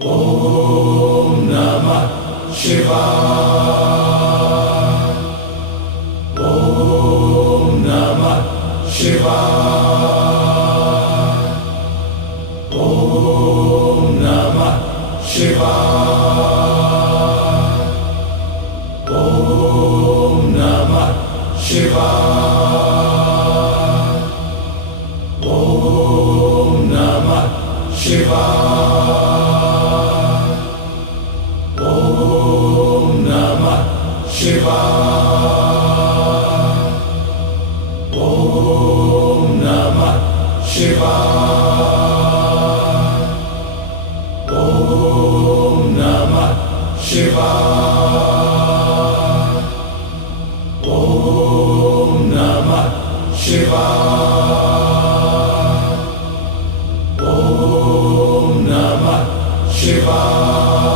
Om Namah Shivaya. Om Namah Shivaya. Om Namah Shivaya. Om Namah Shivaya. Om Namah Shivaya. Om Namah Shivaya. Om Namah Shivaya. Om Namah Shivaya. Om Namah Shivaya. Om Namah Shivaya.